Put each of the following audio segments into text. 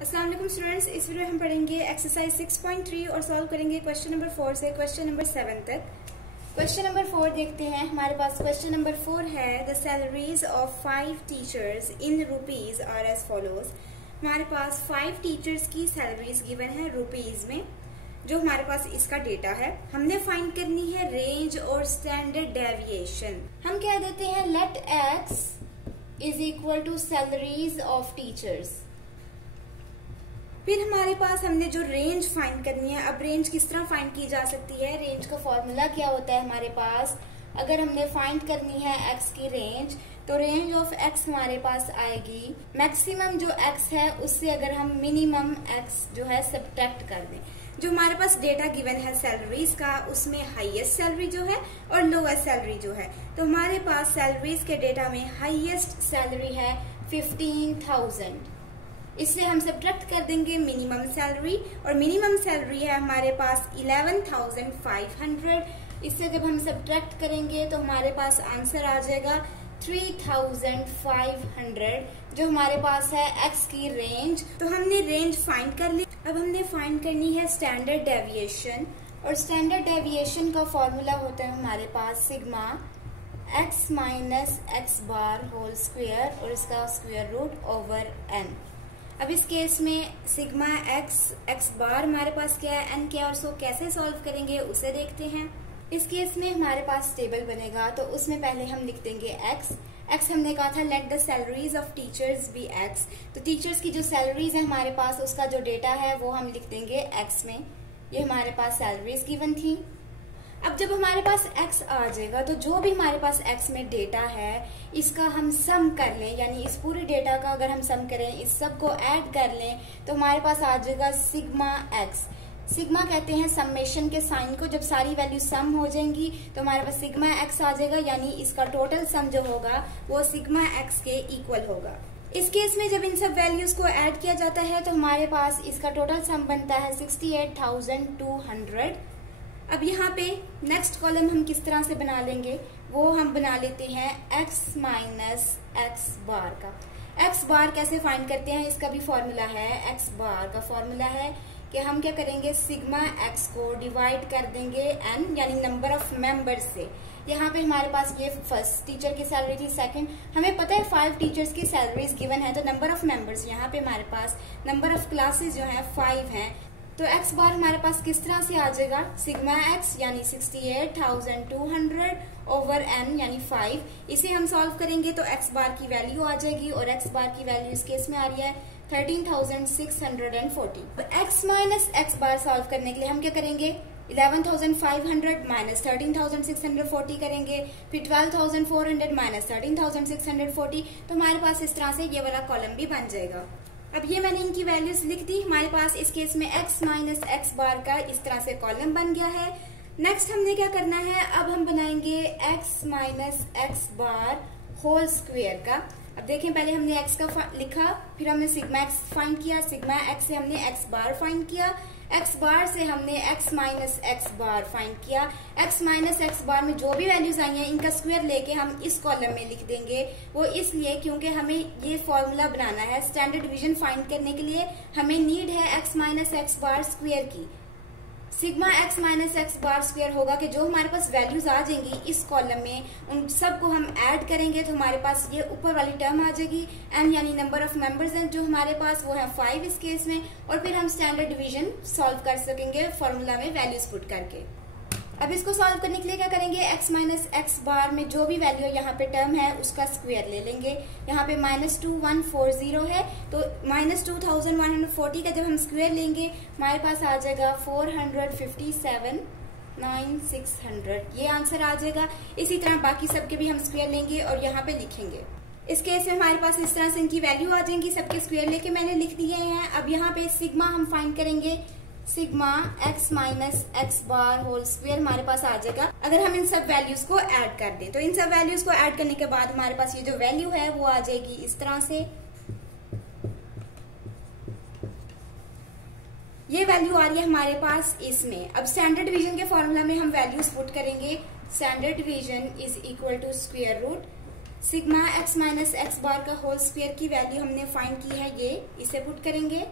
अस्सलाम वालेकुम स्टूडेंट्स, इस वीडियो में हम पढ़ेंगे एक्सरसाइज 6.3 और सॉल्व करेंगे क्वेश्चन नंबर 4 से क्वेश्चन नंबर 7 तक। क्वेश्चन नंबर 4 देखते हैं। हमारे पास क्वेश्चन नंबर 4 है the salaries of 5 teachers in rupees are as follows. हमारे पास 5 टीचर्स की सैलरीज गिवन है रुपीज में, जो हमारे पास इसका डेटा है। हमने फाइंड करनी है रेंज और स्टैंडर्ड डेविएशन। हम क्या देते हैं, let x is equal to salaries of teachers. फिर हमारे पास हमने जो रेंज फाइंड करनी है। अब रेंज किस तरह फाइंड की जा सकती है, रेंज का फॉर्मूला क्या होता है हमारे पास। अगर हमने फाइंड करनी है एक्स की रेंज, तो रेंज ऑफ एक्स हमारे पास आएगी मैक्सिमम जो एक्स है उससे अगर हम मिनिमम एक्स जो है सब्ट्रैक्ट कर दें। जो हमारे पास डेटा गिवन है सैलरीज का, उसमें हाईएस्ट सैलरी जो है और लोएस्ट सैलरी जो है, तो हमारे पास सैलरीज के डेटा में हाईएस्ट सैलरी है 15,000। इससे हम सब्ट्रैक्ट कर देंगे मिनिमम सैलरी, और मिनिमम सैलरी है हमारे पास 11,500। इससे जब हम सब्ट्रैक्ट करेंगे तो हमारे पास आंसर आ जाएगा 3,500, जो हमारे पास है एक्स की रेंज। तो हमने रेंज फाइंड कर ली। अब हमने फाइंड करनी है स्टैंडर्ड डेविएशन, और स्टैंडर्ड डेविएशन का फॉर्मूला होता है हमारे पास sigma x minus x bar whole square और इसका स्क्वायर रूट ओवर एन। अब इस केस में सिग्मा एक्स बार हमारे पास क्या है, एन क्या है, और उसको कैसे सॉल्व करेंगे उसे देखते हैं। इस केस में हमारे पास टेबल बनेगा, तो उसमें पहले हम लिख देंगे एक्स हमने कहा था let the salaries of teachers be x. तो टीचर्स की जो सैलरीज है हमारे पास, उसका जो डेटा है वो हम लिख देंगे एक्स में। ये हमारे पास सैलरीज गिवन थी। अब जब हमारे पास x आ जाएगा, तो जो भी हमारे पास x में डेटा है इसका हम सम कर लें, यानी इस पूरे डेटा का अगर हम सम करें, इस सब को ऐड कर लें, तो हमारे पास आ जाएगा सिग्मा x। सिग्मा कहते हैं समेशन के साइन को। जब सारी वैल्यू सम हो जाएंगी तो हमारे पास सिग्मा x आ जाएगा, यानी इसका टोटल सम जो होगा वो सिग्मा x के इक्वल होगा। इस केस में जब इन सब वैल्यूज को ऐड किया जाता है तो हमारे पास इसका टोटल सम बनता है 68,200। अब यहाँ पे नेक्स्ट कॉलम हम किस तरह से बना लेंगे, वो हम बना लेते हैं x माइनस एक्स बार का। x बार कैसे फाइंड करते हैं, इसका भी फॉर्मूला है। x बार का फॉर्मूला है कि हम क्या करेंगे, सिग्मा x को डिवाइड कर देंगे n यानी नंबर ऑफ मेंबर्स से। यहाँ पे हमारे पास ये फर्स्ट टीचर की सैलरी थी, सेकंड हमें पता है 5 टीचर्स की सैलरीज गिवन है, तो नंबर ऑफ मेंबर्स यहाँ पे हमारे पास नंबर ऑफ क्लासेस जो है 5 हैं। तो x बार हमारे पास किस तरह से आ जाएगा, सिग्मा x यानी 68,200 ओवर n यानी 5। इसे हम सॉल्व करेंगे तो x बार की वैल्यू आ जाएगी, और x बार की वैल्यू इस केस में आ रही है 13,640। तो x माइनस एक्स बार सॉल्व करने के लिए हम क्या करेंगे, 11,500 माइनस 13,640 करेंगे, फिर 12,400 माइनस 13,640। तो हमारे पास इस तरह से ये वाला कॉलम भी बन जाएगा। अब ये मैंने इनकी वैल्यूज लिख दी। हमारे पास इस केस में x माइनस एक्स बार का इस तरह से कॉलम बन गया है। नेक्स्ट हमने क्या करना है, अब हम बनाएंगे x minus x bar whole square का। अब देखें, पहले हमने x का लिखा, फिर हमने सिग्मा x फाइंड किया, सिग्मा x से हमने x बार फाइंड किया, x बार से हमने x माइनस एक्स बार फाइंड किया। x माइनस एक्स बार में जो भी वैल्यूज आई हैं इनका स्क्वायर लेके हम इस कॉलम में लिख देंगे। वो इसलिए क्योंकि हमें ये फॉर्मूला बनाना है स्टैंडर्ड डिवीजन फाइंड करने के लिए। हमें नीड है x minus x bar square की। Sigma x minus x bar square होगा कि जो हमारे पास वैल्यूज आ जाएंगी इस कॉलम में, उन सबको हम ऐड करेंगे तो हमारे पास ये ऊपर वाली टर्म आ जाएगी n, यानी नंबर ऑफ मेंबर्स हैं जो हमारे पास वो है 5 इस केस में, और फिर हम स्टैंडर्ड डिवीजन सॉल्व कर सकेंगे फॉर्मूला में वैल्यूज पुट करके। अब इसको सॉल्व करने के लिए क्या करेंगे, x माइनस एक्स बार में जो भी वैल्यू यहाँ पे टर्म है उसका स्क्वायर ले लेंगे। यहाँ पे -2140 है, तो -2140 का जब हम स्क्वायर लेंगे हमारे पास आ जाएगा 457,9,600। ये आंसर आ जाएगा। इसी तरह बाकी सबके भी हम स्क्वायर लेंगे और यहाँ पे लिखेंगे। इस केस में हमारे पास इस तरह से इनकी वैल्यू आ जाएंगी, सबके स्क्वायर लेके मैंने लिख दिए हैं। अब यहाँ पे सिग्मा हम फाइंड करेंगे, sigma x minus x bar whole square हमारे पास आ जाएगा अगर हम इन सब वैल्यूज को ऐड कर दें। तो इन सब वैल्यूज को ऐड करने के बाद हमारे पास ये जो वैल्यू है वो आ जाएगी इस तरह से। ये वैल्यू आ रही है हमारे पास इसमें। अब स्टैंडर्ड डिवीजन के फॉर्मूला में हम वैल्यूज पुट करेंगे। Standard division is equal to square root sigma x minus x bar का होल स्क्वायर की वैल्यू हमने फाइंड की है, ये इसे पुट करेंगे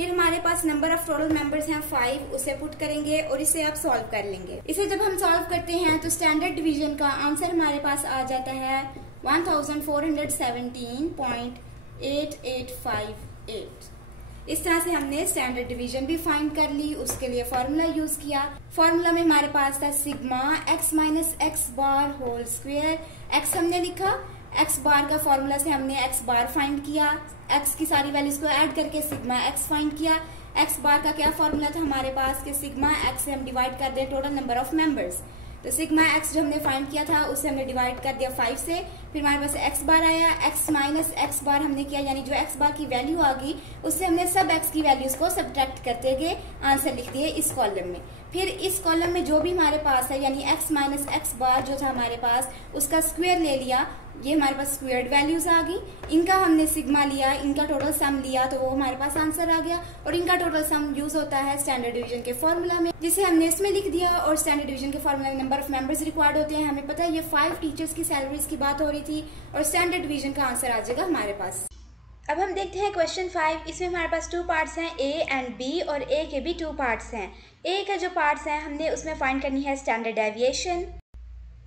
फिर हमारे पास नंबर ऑफ टोटल मेंबर्स हैं 5, उसे पुट करेंगे और इसे आप सॉल्व कर लेंगे। इसे जब हम सॉल्व करते हैं तो स्टैंडर्ड डिवीजन का आंसर हमारे पास आ जाता है 1417.8858। इस तरह से हमने स्टैंडर्ड डिवीजन भी फाइंड कर ली। उसके लिए फॉर्मूला यूज किया। फॉर्मूला में हमारे पास था sigma x minus x bar whole square. x हमने लिखा, x बार का फॉर्मूला से हमने x बार फाइंड किया, x की सारी वैल्यूज को ऐड करके सिग्मा x फाइंड किया। x बार का क्या फॉर्मूला था हमारे पास कि सिग्मा x से हम डिवाइड कर दें टोटल नंबर ऑफ मेंबर्स। तो सिग्मा x जो हमने फाइंड किया था उससे हमने डिवाइड कर दिया 5 से। फिर हमारे पास x बार आया, x माइनस एक्स बार हमने किया, यानी जो x बार की वैल्यू आ गई उससे हमने सब x की वैल्यूज को सब्ट्रैक्ट करते गए, आंसर लिख दिए इस कॉलम में। फिर इस कॉलम में जो भी हमारे पास है यानी x माइनस एक्स बार जो था हमारे पास उसका स्क्वायर ले लिया, ये हमारे पास स्क्वायर्ड वैल्यूज आ गई। इनका हमने सिग्मा लिया, इनका टोटल सम लिया तो वो हमारे पास आंसर आ गया। और इनका टोटल सम यूज होता है स्टैंडर्ड डिवीजन के फॉर्मूला में, जिसे हमने इसमें लिख दिया। और स्टैंडर्ड डिवीजन के फॉर्मूला में नंबर ऑफ मेंबर्स रिक्वायर्ड होते हैं, हमें पता है ये 5 टीचर्स की सैलरीज की बात हो रही थी और स्टैंडर्ड डिवीजन का आंसर आ जाएगा हमारे पास। अब हम देखते हैं क्वेश्चन 5। इसमें हमारे पास 2 पार्ट्स हैं, A एंड B, और A के भी 2 पार्ट्स हैं। A का जो पार्ट्स हैं हमने उसमें फाइंड करनी है स्टैंडर्ड डेविएशन।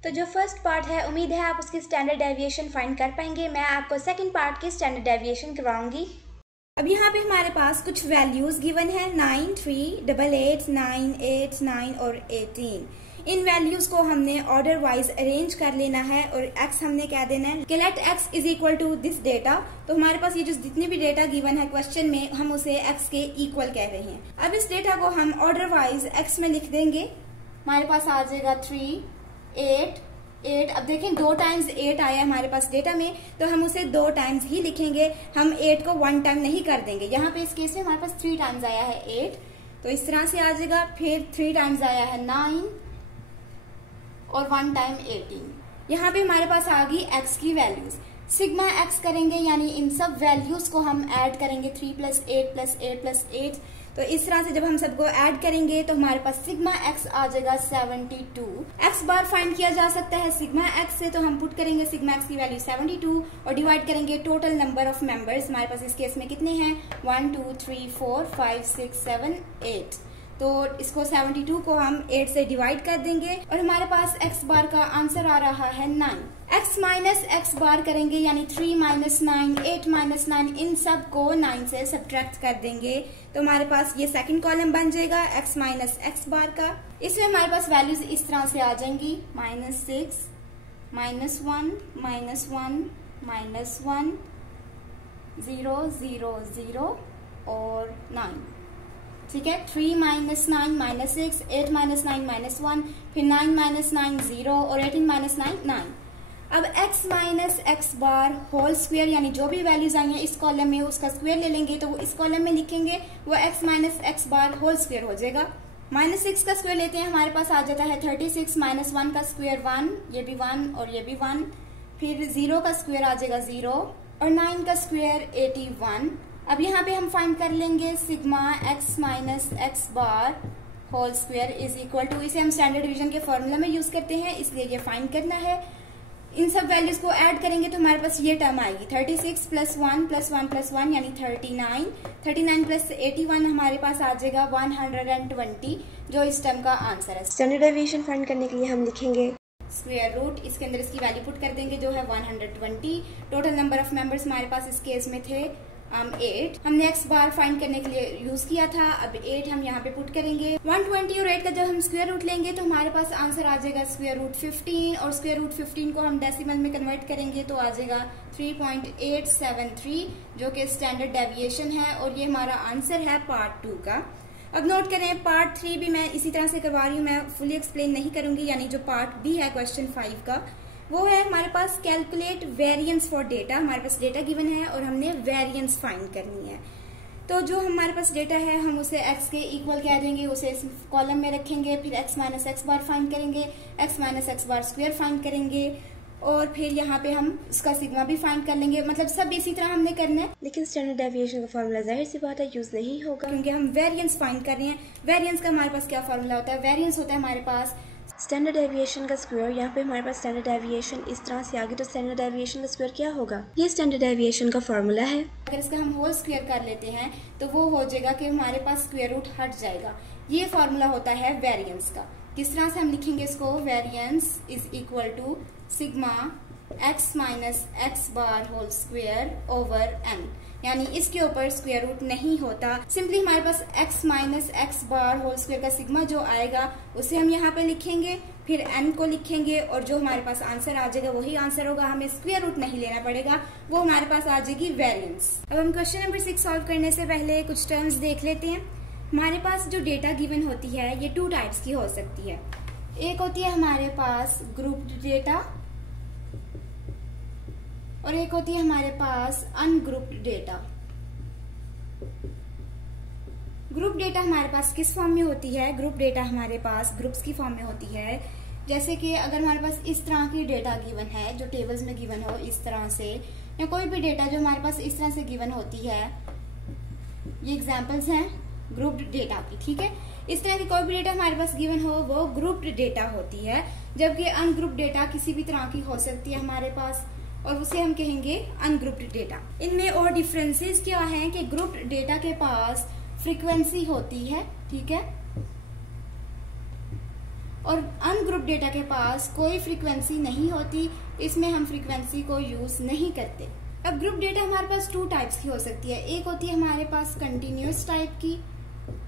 तो जो फर्स्ट पार्ट है उम्मीद है आप उसकी स्टैंडर्ड डेविएशन फाइंड कर पाएंगे। मैं आपको सेकंड पार्ट की स्टैंडर्ड डेविएशन करवाऊंगी। अब यहाँ पे हमारे पास कुछ वैल्यूज गिवन है 9, 3, 8, 9, 8, 9 और 18। इन वैल्यूज को हमने ऑर्डर वाइज अरेंज कर लेना है और x हमने क्या देना है कि let x is equal to this data. तो हमारे पास ये जो जितने भी डेटा गिवन है क्वेश्चन में हम उसे x के इक्वल कह रहे हैं। अब इस डेटा को हम ऑर्डर वाइज x में लिख देंगे। हमारे पास आ जाएगा 3, 8, 8। अब देखें 2 टाइम्स 8 आया हमारे पास डेटा में, तो हम उसे 2 टाइम्स ही लिखेंगे, हम 8 को 1 टाइम नहीं कर देंगे। यहाँ पे इस केस में हमारे पास 3 टाइम्स आया है 8, तो इस तरह से आ जाएगा। फिर 3 टाइम्स आया है 9 और 1 टाइम 18। यहाँ पे हमारे पास आ गई x की वैल्यूज। सिग्मा x करेंगे यानी इन सब वैल्यूज को हम ऐड करेंगे 3 + 8 + 8 + 8। तो इस तरह से जब हम सबको ऐड करेंगे तो हमारे पास सिग्मा x आ जाएगा 72। x बार फाइंड किया जा सकता है सिग्मा x से, तो हम पुट करेंगे सिग्मा x की वैल्यू 72 और डिवाइड करेंगे टोटल नंबर ऑफ मेंबर्स। हमारे पास इस केस में कितने हैं 1 2 3 4 5 6 7 8। तो इसको 72 को हम 8 से डिवाइड कर देंगे और हमारे पास x बार का आंसर आ रहा है 9। x माइनस एक्स बार करेंगे यानी 3 - 9, 8 - 9, इन सब को 9 से सब्ट्रैक्ट कर देंगे तो हमारे पास ये सेकंड कॉलम बन जाएगा x माइनस एक्स बार का। इसमें हमारे पास वैल्यूज इस तरह से आ जाएंगी -6, -1, -1, -1, 0 0 0 और 9। ठीक है, 3 - 9 -6, 8 - 9 -1, फिर 9 - 9 0 और 18 - 9 9। अब x minus x bar whole square यानी जो भी वैल्यूज आई हैं इस कॉलम में उसका स्क्वायर ले लेंगे तो वो इस कॉलम में लिखेंगे, वो x minus x bar whole square हो जाएगा। -6 का स्क्वायर लेते हैं, हमारे पास आ जाता है 36, -1 का स्क्वायर 1, ये भी 1 और ये भी 1, फिर 0 का स्क्वायर आ जाएगा 0 और 9 का स्क्वायर 81। अब यहाँ पे हम फाइंड कर लेंगे sigma x minus x bar whole square is equal to, इसे हम स्टैंडर्ड डिवीजन के फॉर्मूला में यूज करते हैं इसलिए ये फाइंड करना है। इन सब वैल्यूज को ऐड करेंगे तो हमारे पास ये टर्म आएगी 36 + 1 + 1 + 1 यानी 39, 39 + 81 हमारे पास आ जाएगा 120 जो इस टर्म का आंसर है। स्टैंडर्ड डेविएशन फाइंड करने के लिए हम लिखेंगे स्क्वायर रूट, इसके अंदर इसकी वैल्यू पुट कर देंगे जो है 120। टोटल नंबर ऑफ मेंबर्स हमारे पास इस केस में थे 8। हमने x बार फाइंड करने के लिए यूज किया था, अब 8 हम यहाँ पे पुट करेंगे। 120 और 8 का जब हम स्क्वायर रूट लेंगे तो हमारे पास आंसर आ जाएगा स्क्वायर रूट 15 और स्क्वायर रूट 15 को हम डेसिमल में कन्वर्ट करेंगे तो आ जाएगा 3.873 जो कि स्टैंडर्ड डेविएशन है और ये हमारा आंसर है पार्ट 2 का। अब नोट करें पार्ट 3 भी मैं इसी तरह से करवा रही हूँ, मैं फुली एक्सप्लेन नहीं करूंगी, यानी जो पार्ट बी है क्वेश्चन 5 का वो है हमारे पास कैलकुलेट वेरिएंस फॉर डेटा। हमारे पास डेटा गिवन है और हमने वेरिएंस फाइंड करनी है। तो जो हमारे पास डेटा है हम उसे x के इक्वल कह देंगे, उसे इस कॉलम में रखेंगे, फिर x माइनस एक्स बार फाइंड करेंगे, x minus x bar square find करेंगे और फिर यहाँ पे हम उसका सिग्मा भी फाइंड कर लेंगे। मतलब सब इसी तरह हमने करना है, लेकिन स्टैंडर्ड डेविएशन का फॉर्मूला जाहिर सी बात है यूज नहीं होगा क्योंकि हम वेरिएंस फाइंड कर रहे हैं। वेरिएंस का हमारे पास क्या फॉर्मूला होता है, वेरिएंस होता है हमारे पास स्टैंडर्ड डेविएशन का स्क्वायर, यहाँ पे हमारे पास स्टैंडर्ड डेविएशन इस तरह से आ गई, तो स्टैंडर्ड डेविएशन का स्क्वायर क्या होगा? ये स्टैंडर्ड डेविएशन का फॉर्मूला है। अगर इसका हम होल स्क्वायर कर लेते हैं तो वो हो जाएगा कि हमारे पास स्क्वायर रूट हट जाएगा। ये फॉर्मूला होता है वेरिएंस का। किस तरह से हम लिखेंगे इसको? Variance is equal to sigma x minus x bar whole square over n, यानी इसके ऊपर स्क्वायर रूट नहीं होता। सिंपली हमारे पास x minus x bar whole square का सिग्मा जो आएगा उसे हम यहाँ पे लिखेंगे, फिर n को लिखेंगे और जो हमारे पास आंसर आ जाएगा वही आंसर होगा। हमें स्क्वायर रूट नहीं लेना पड़ेगा, वो हमारे पास आ जाएगी वेरिएंस। अब हम क्वेश्चन नंबर 6 सॉल्व करने से पहले कुछ टर्म्स देख लेते हैं। हमारे पास जो डेटा गिवन होती है ये 2 टाइप्स की हो सकती है। एक होती है हमारे पास ग्रुप्ड डेटा और एक होती है हमारे पास अनग्रुप्ड डेटा। ग्रुप डेटा हमारे पास किस फॉर्म में होती है? ग्रुप डेटा हमारे पास ग्रुप्स की फॉर्म में होती है। जैसे कि अगर हमारे पास इस तरह की डेटा गिवन है जो टेबल्स में गिवन हो इस तरह से, या कोई भी डेटा जो हमारे पास इस तरह से गिवन होती है, ये एग्जांपल्स हैं ग्रुप्ड डेटा की, ठीक है। इस तरह की कोई भी डेटा हमारे पास गिवन हो वो ग्रुप्ड डेटा होती है, जबकि अनग्रुप्ड डेटा किसी भी तरह की हो सकती है हमारे पास और उसे हम कहेंगे अनग्रुप्ड डेटा। इनमें और डिफरेंसेस क्या हैं कि ग्रुप्ड डेटा के पास फ्रीक्वेंसी होती है, ठीक है, और अनग्रुप्ड डेटा के पास कोई फ्रीक्वेंसी नहीं होती, इसमें हम फ्रीक्वेंसी को यूज नहीं करते। अब ग्रुप डेटा हमारे पास 2 टाइप्स की हो सकती है। एक होती है हमारे पास कंटिन्यूअस टाइप की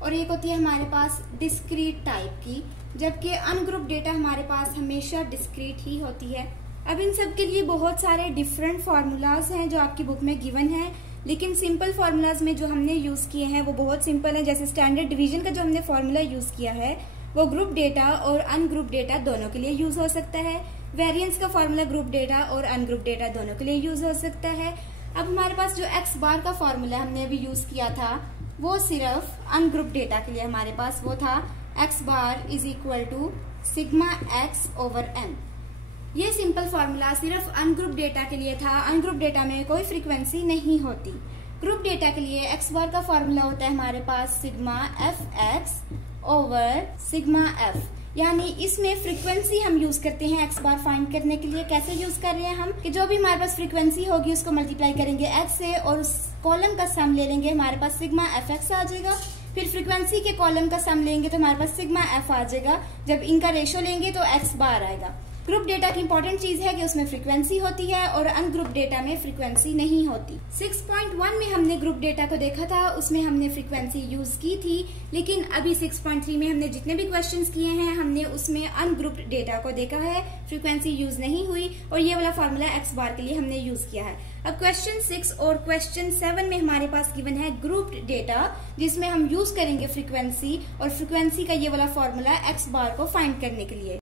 और एक होती है हमारे पास डिस्क्रीट टाइप की, जबकि अनग्रुप डेटा हमारे पास हमेशा डिस्क्रीट ही होती है। अब इन सब के लिए बहुत सारे डिफरेंट फार्मूलाज हैं जो आपकी बुक में गिवन है, लेकिन सिंपल फार्मूलाज में जो हमने यूज किए हैं वो बहुत सिंपल है। जैसे स्टैंडर्ड डिवीजन का जो हमने फार्मूला यूज किया है वो ग्रुप डेटा और अनग्रुप डेटा दोनों के लिए यूज हो सकता है। वेरिएंस का फार्मूला ग्रुप डेटा और अनग्रुप डेटा दोनों के लिए यूज हो सकता है। अब हमारे पास जो एक्स बार का फार्मूला हमने अभी यूज किया था वो सिर्फ अनग्रुप डेटा के लिए हमारे पास वो था x bar is equal to sigma x over n. ये सिंपल फार्मूला सिर्फ अनग्रुप डेटा के लिए था। अनग्रुप डेटा में कोई फ्रीक्वेंसी नहीं होती। ग्रुप डेटा के लिए एक्स बार का फार्मूला होता है हमारे पास sigma f x over sigma f, यानी इसमें फ्रीक्वेंसी हम यूज करते हैं एक्स बार फाइंड करने के लिए। कैसे यूज कर रहे हैं हम कि जो भी हमारे पास फ्रीक्वेंसी होगी उसको मल्टीप्लाई करेंगे एक्स से और उस कॉलम का सम ले लेंगे, हमारे पास सिग्मा एफ एक्स आ जाएगा। फिर फ्रीक्वेंसी के कॉलम का सम लेंगे तो हमारे पास सिग्मा एफ आ जाएगा। जब इनका रेशो लेंगे तो एक्स बार आएगा। ग्रुप डेटा की इंपॉर्टेंट चीज है कि उसमें फ्रीक्वेंसी होती है और अनग्रुप डेटा में फ्रीक्वेंसी नहीं होती। 6.1 में हमने ग्रुप डेटा को देखा था, उसमें हमने फ्रीक्वेंसी यूज की थी, लेकिन अभी 6.3 में हमने जितने भी क्वेश्चंस किए हैं हमने उसमें अनग्रुप डेटा को देखा है, फ्रीक्वेंसी यूज नहीं हुई और ये वाला फॉर्मूला एक्स बार के लिए हमने यूज किया है। अब क्वेश्चन 6 और क्वेश्चन 7 में हमारे पास गिवन है ग्रुप्ड डेटा, जिसमें हम यूज करेंगे फ्रीक्वेंसी और फ्रीक्वेंसी का ये वाला फॉर्मूला एक्स बार को फाइंड करने के लिए।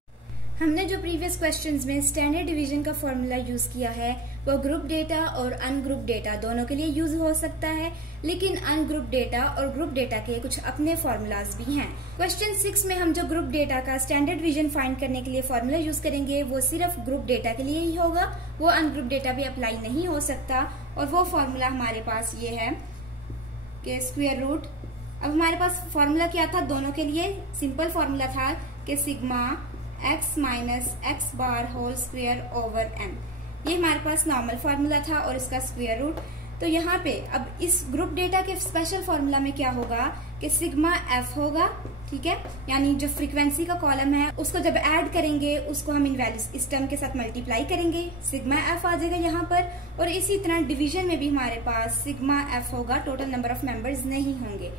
हमने जो प्रीवियस क्वेश्चंस में स्टैंडर्ड डिवीजन का फॉर्मूला यूज किया है वो ग्रुप डेटा और अनग्रुप डेटा दोनों के लिए यूज हो सकता है, लेकिन अनग्रुप डेटा और ग्रुप डेटा के कुछ अपने फॉर्मूलाज भी हैं। क्वेश्चन 6 में हम जो ग्रुप डेटा का स्टैंडर्ड डिवीजन फाइंड करने के लिए फॉर्मूला यूज करेंगे वो सिर्फ ग्रुप डेटा के लिए ही होगा, वो अनग्रुप डेटा भी अप्लाई नहीं हो सकता। और वो फॉर्मूला हमारे पास ये है कि स्क्वायर रूट। अब हमारे पास फॉर्मूला क्या था दोनों के लिए? सिंपल फॉर्मूला था कि sigma x minus x bar whole square over n. ये हमारे पास नॉर्मल फार्मूला था और इसका स्क्वायर रूट। तो यहाँ पे अब इस ग्रुप डेटा के स्पेशल फार्मूला में क्या होगा कि सिग्मा एफ होगा, ठीक है, यानी जो फ्रीक्वेंसी का कॉलम है उसको जब ऐड करेंगे उसको हम इन वैल्यूज इस टर्म के साथ मल्टीप्लाई करेंगे, सिग्मा एफ आ जाएगा यहाँ पर। और इसी तरह डिवीजन में भी हमारे पास सिग्मा एफ होगा, टोटल नंबर ऑफ मेंबर्स नहीं होंगे।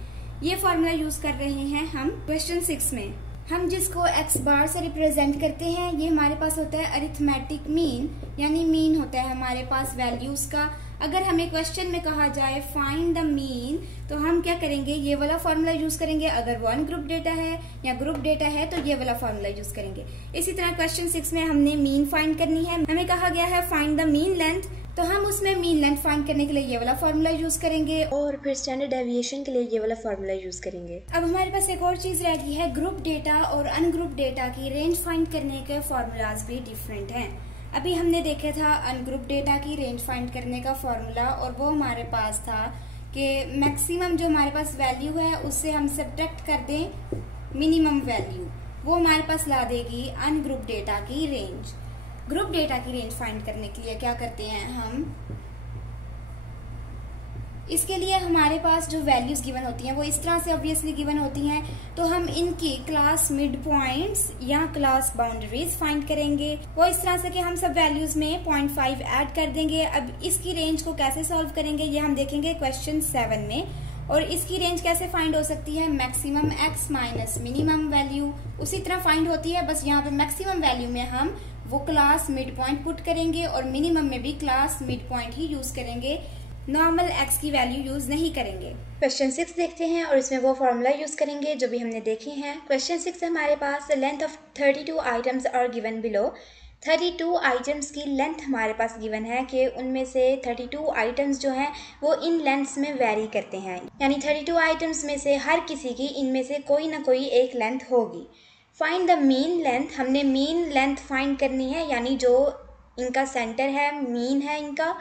ये फॉर्मूला यूज कर रहे हैं हम क्वेश्चन 6 में। हम जिसको एक्स बार से रिप्रेजेंट करते हैं ये हमारे पास होता है अरिथमेटिक मीन, यानी मीन होता है हमारे पास वैल्यूज का। अगर हमें क्वेश्चन में कहा जाए फाइंड द मीन तो हम क्या करेंगे, ये वाला फॉर्मूला यूज करेंगे। अगर वो अनग्रुप डेटा है या ग्रुप डेटा है तो ये वाला फॉर्मूला यूज करेंगे। इसी तरह क्वेश्चन 6 में हमने मीन फाइंड करनी है, हमें कहा गया है फाइंड द मीन लेंथ, तो हम उसमें मीन लेंथ फाइंड करने के लिए ये वाला फॉर्मूला यूज करेंगे और फिर स्टैंडर्ड डेविएशन के लिए ये वाला फॉर्मूला यूज करेंगे। अब हमारे पास एक और चीज रह गई है, ग्रुप डेटा और अनग्रुप डेटा की रेंज फाइंड करने के फॉर्मूलाज भी डिफरेंट हैं। अभी हमने देखे था अनग्रुप डेटा की रेंज फाइंड करने का फॉर्मूला और वो हमारे पास था कि मैक्सिमम जो हमारे पास वैल्यू है उससे हम सब्ट्रैक्ट कर दें मिनिमम वैल्यू। वो हमारे पास ला देगी अनग्रुप डेटा की रेंज। ग्रुप डेटा की रेंज फाइंड करने के लिए क्या करते हैं हम, इसके लिए हमारे पास जो वैल्यूज गिवन होती हैं वो इस तरह से ऑब्वियसली गिवन होती हैं, तो हम इनकी क्लास मिड पॉइंट्स या क्लास बाउंड्रीज फाइंड करेंगे। वो इस तरह से कि हम सब वैल्यूज में 0.5 ऐड कर देंगे। अब इसकी रेंज को कैसे सॉल्व करेंगे ये हम देखेंगे क्वेश्चन 7 में। और इसकी रेंज कैसे फाइंड हो सकती है, maximum x minus minimum value उसी तरह फाइंड होती है, बस यहाँ पे मैक्सिमम वैल्यू में हम वो क्लास मिड पॉइंट पुट करेंगे और मिनिमम में भी क्लास मिड पॉइंट ही यूज करेंगे, नॉर्मल x की वैल्यू यूज नहीं करेंगे। क्वेश्चन 6 देखते हैं और इसमें वो फॉर्मूला यूज करेंगे जो भी हमने देखे हैं। क्वेश्चन 6 है हमारे पास, length of 32 items are given below. 32 items की लेंथ हमारे पास गिवन है कि उनमें से 32 आइटम्स जो हैं वो इन लेंथ्स में वेरी करते हैं, यानी 32 आइटम्स में से हर किसी की इनमें से कोई ना कोई एक लेंथ होगी। फाइंड द मीन लेंथ, हमने मीन लेंथ फाइंड करनी है, यानी जो इनका सेंटर है, मीन है इनका,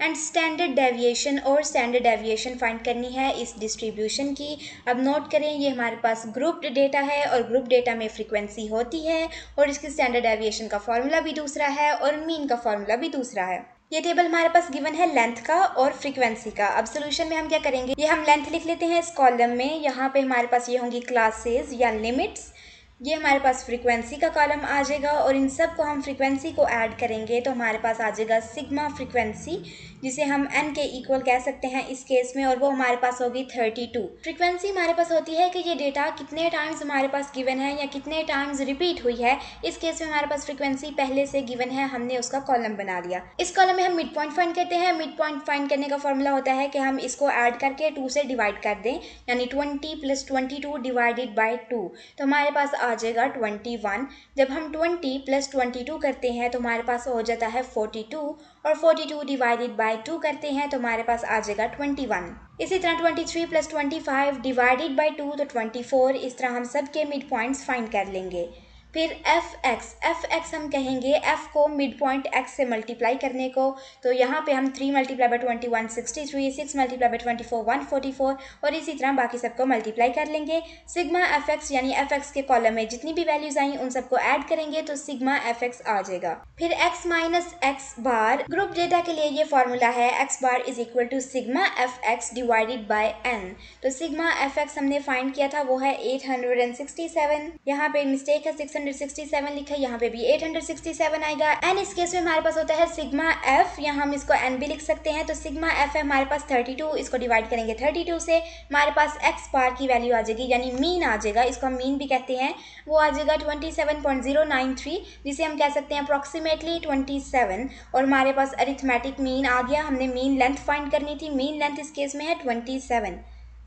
एंड स्टैंडर्ड डेविएशन और स्टैंडर्ड डेविएशन फाइंड करनी है इस डिस्ट्रीब्यूशन की। अब नोट करें ये हमारे पास ग्रुप्ड डेटा है और ग्रुप डेटा में फ्रीक्वेंसी होती है और इसकी स्टैंडर्ड डेविएशन का फॉर्मूला भी दूसरा है और मीन का फॉर्मूला भी दूसरा है। ये टेबल हमारे पास गिवन है लेंथ का और फ्रीक्वेंसी का। अब सोल्यूशन में हम क्या करेंगे, ये हम लेंथ लिख लेते हैं इस कॉलम में, यहाँ पे हमारे पास ये होंगी क्लासेस या लिमिट्स, ये हमारे पास फ्रीक्वेंसी का कॉलम आ जाएगा और इन सब को हम फ्रीक्वेंसी को ऐड करेंगे तो हमारे पास आ जाएगा सिग्मा फ्रीक्वेंसी, जिसे हम n के इक्वल कह सकते हैं इस केस में, और वो हमारे पास होगी 32। फ्रीक्वेंसी हमारे पास होती है कि ये डेटा कितने टाइम्स हमारे पास गिवन है या कितने टाइम्स रिपीट हुई है। इस केस में हमारे पास फ्रीक्वेंसी पहले से गिवन है, हमने उसका कॉलम बना लिया। इस कॉलम में हम मिड पॉइंट फाइंड करते हैं। मिड पॉइंट फाइंड करने का फॉर्मूला होता है कि हम इसको ऐड करके 2 से डिवाइड कर दें, यानी 20 + 22 डिवाइडेड बाई 2, तो हमारे पास आ जाएगा 21। जब हम 20 + 22 करते हैं तो हमारे पास हो जाता है 42, और 42 डिवाइडेड बाई 2 करते हैं तो हमारे पास आ जाएगा 21। इसी तरह 23 + 25 डिवाइडेड बाई 2 तो 24। इस तरह हम सब के मिड पॉइंट्स फाइंड कर लेंगे। फिर f(x) हम कहेंगे f को मिड पॉइंट x से मल्टीप्लाई करने को, तो यहाँ पे हम 3 × 21 63, 6 × 24 144 और इसी तरह बाकी सबको मल्टीप्लाई कर लेंगे। सिग्मा fx यानी fx के कॉलम में जितनी भी वैल्यूज आई उन सबको ऐड करेंगे तो सिग्मा fx आ जाएगा। फिर x minus x bar, group data के लिए ये फॉर्मूला है x bar is equal to sigma fx divided by n। तो सिग्मा fx हमने फाइंड किया था वो है 867, यहाँ पे मिस्टेक है 667 लिखा है, यहाँ पे भी 867 आएगा। n इस केस में हमारे पास होता है सिग्मा f, यहाँ हम इसको n भी लिख सकते हैं। तो सिग्मा f है हमारे पास 32, इसको डिवाइड करेंगे 32 से, हमारे पास x बार की वैल्यू आ जाएगी, यानी मीन आ जाएगा, इसको हम मीन भी कहते हैं, वो आ जाएगा 27.093, जिसे हम कह सकते हैं अप्रॉक्सीमेटली 27। और हमारे पास अरिथमेटिक मीन आ गया। हमने मीन लेंथ फाइंड करनी थी, मीन लेंथ इस केस में है 27।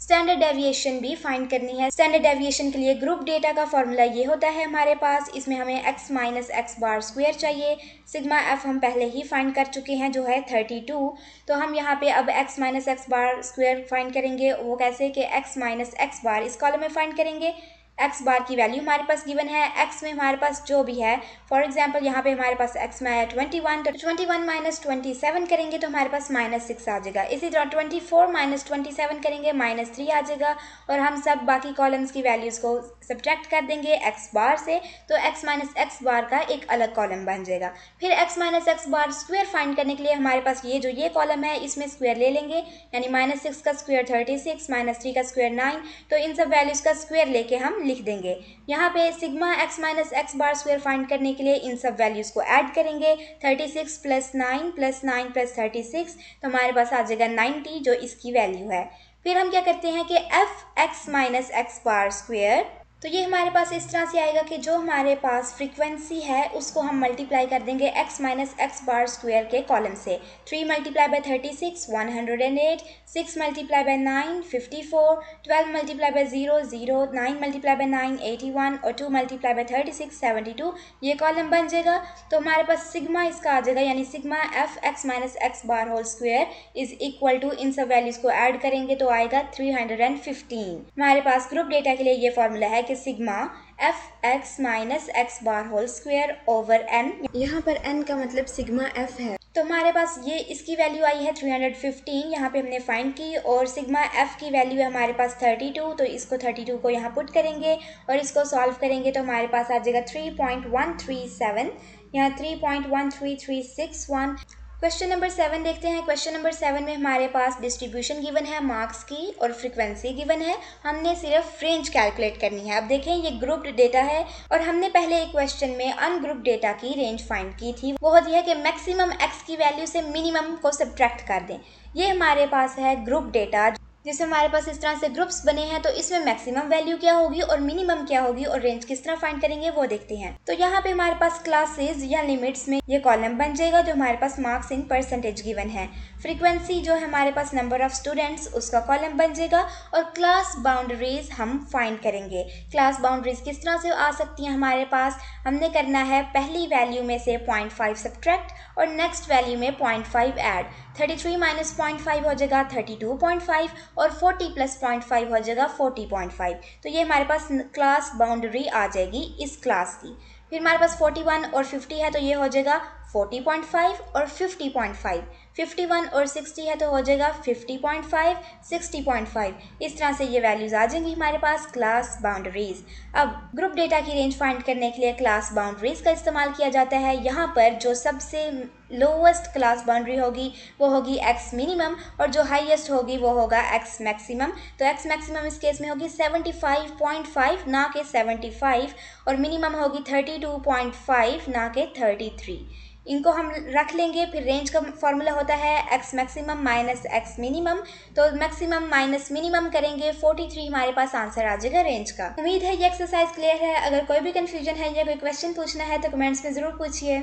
स्टैंडर्ड डेविएशन भी फाइंड करनी है। स्टैंडर्ड डेविएशन के लिए ग्रुप डेटा का फॉर्मूला ये होता है हमारे पास, इसमें हमें x minus x bar square चाहिए। सिग्मा f हम पहले ही फाइंड कर चुके हैं जो है 32, तो हम यहाँ पे अब x minus x bar square find करेंगे। वो कैसे कि x माइनस x बार इस कॉलम में फाइंड करेंगे। x बार की वैल्यू हमारे पास गिवन है, x में हमारे पास जो भी है, फॉर एग्जांपल यहाँ पे हमारे पास x में है 21, तो 21 माइनस 27 करेंगे तो हमारे पास -6 आ जाएगा। इसी तरह 24 माइनस 27 करेंगे -3 आ जाएगा, और हम सब बाकी कॉलम्स की वैल्यूज़ को सब्ट्रैक्ट कर देंगे x बार से, तो x माइनस x बार का एक अलग कॉलम बन जाएगा। फिर x minus x bar square find करने के लिए हमारे पास ये कॉलम है इसमें स्क्वायर ले लेंगे, यानी -6 का स्क्वायर 36, -3 का स्क्वायर 9, तो इन सब वैल्यूज़ का स्क्वायर लेके हम लिख देंगे। यहाँ पे sigma x minus x bar square find करने के लिए इन सब वैल्यूज को ऐड करेंगे, 36 + 9 + 9 + 36, तो हमारे पास आ जाएगा 90 जो इसकी वैल्यू है। फिर हम क्या करते हैं कि f(x minus x bar square), तो ये हमारे पास इस तरह से आएगा कि जो हमारे पास फ्रीक्वेंसी है उसको हम मल्टीप्लाई कर देंगे x minus x bar square के कॉलम से। 3 × 36 108, 6 × 9 54, 12 × 0 0, 9 × 9 81 और 2 × 36 72, ये कॉलम बन जाएगा। तो हमारे पास सिग्मा इसका आ जाएगा, यानी sigma f(x minus x bar whole square) is equal to, इन सब वैल्यूज को ऐड करेंगे तो आएगा 315। हमारे पास ग्रुप डेटा के लिए ये फॉर्मूला है कि sigma f(x minus x bar whole square over n, यहाँ पर n का मतलब सिग्मा f है। तो हमारे पास ये इसकी वैल्यू आई है 315, यहाँ पे हमने फाइंड की, और सिग्मा एफ की वैल्यू है हमारे पास 32, तो इसको 32 को यहाँ पुट करेंगे और इसको सॉल्व करेंगे तो हमारे पास आ जाएगा 3.137, यहाँ 3.13361। क्वेश्चन नंबर 7 देखते हैं। क्वेश्चन नंबर 7 में हमारे पास डिस्ट्रीब्यूशन गिवन है मार्क्स की और फ्रीक्वेंसी गिवन है, हमने सिर्फ रेंज कैलकुलेट करनी है। अब देखें ये ग्रुप्ड डेटा है और हमने पहले एक क्वेश्चन में अनग्रुप्ड डेटा की रेंज फाइंड की थी, वो होती है कि मैक्सिमम एक्स की वैल्यू से मिनिमम को सब्ट्रैक्ट कर दें। ये हमारे पास है ग्रुप डेटा जिसमें हमारे पास इस तरह से ग्रुप्स बने हैं, तो इसमें मैक्सिमम वैल्यू क्या होगी और मिनिमम क्या होगी और रेंज किस तरह फाइंड करेंगे वो देखते हैं। तो यहाँ पे हमारे पास क्लासेस या लिमिट्स में ये कॉलम बन जाएगा जो हमारे pass marks in percentage given है। फ्रीक्वेंसी जो है हमारे पास नंबर ऑफ स्टूडेंट्स, उसका कॉलम बन जाएगा, और क्लास बाउंड्रीज हम फाइंड करेंगे। क्लास बाउंड्रीज किस तरह से आ सकती हैं हमारे पास, हमने करना है पहली वैल्यू में से 0.5 सब्ट्रैक्ट और नेक्स्ट वैल्यू में 0.5 ऐड। 33 माइनस 0.5 हो जाएगा 32.5 और 40 प्लस 0.5 हो जाएगा 40.5। तो ये हमारे पास क्लास बाउंड्री आ जाएगी इस क्लास की। फिर हमारे पास 41 और 50 है तो ये हो जाएगा 40.5 और 50.5। 51 और 60 है तो हो जाएगा 50.5, 60.5। इस तरह से ये वैल्यूज आ जाएंगी हमारे पास क्लास बाउंड्रीज। अब ग्रुप डेटा की रेंज फाइंड करने के लिए क्लास बाउंड्रीज का इस्तेमाल किया जाता है। यहाँ पर जो सबसे लोवेस्ट क्लास बाउंड्री होगी वो होगी एक्स मिनिमम और जो हाईएस्ट होगी वो होगा एक्स मैक्सिमम। तो एक्स मैक्सिमम इस केस में होगी 75.5 ना कि 75, और मिनिमम होगी 32.5 ना कि 33। इनको हम रख लेंगे। फिर रेंज का फॉर्मूला होता है x maximum minus x minimum, तो मैक्सिमम माइनस मिनिमम करेंगे 43 हमारे पास आंसर आ जाएगा रेंज का। उम्मीद है ये एक्सरसाइज क्लियर है। अगर कोई भी कंफ्यूजन है या कोई क्वेश्चन पूछना है तो कमेंट्स में ज़रूर पूछिए।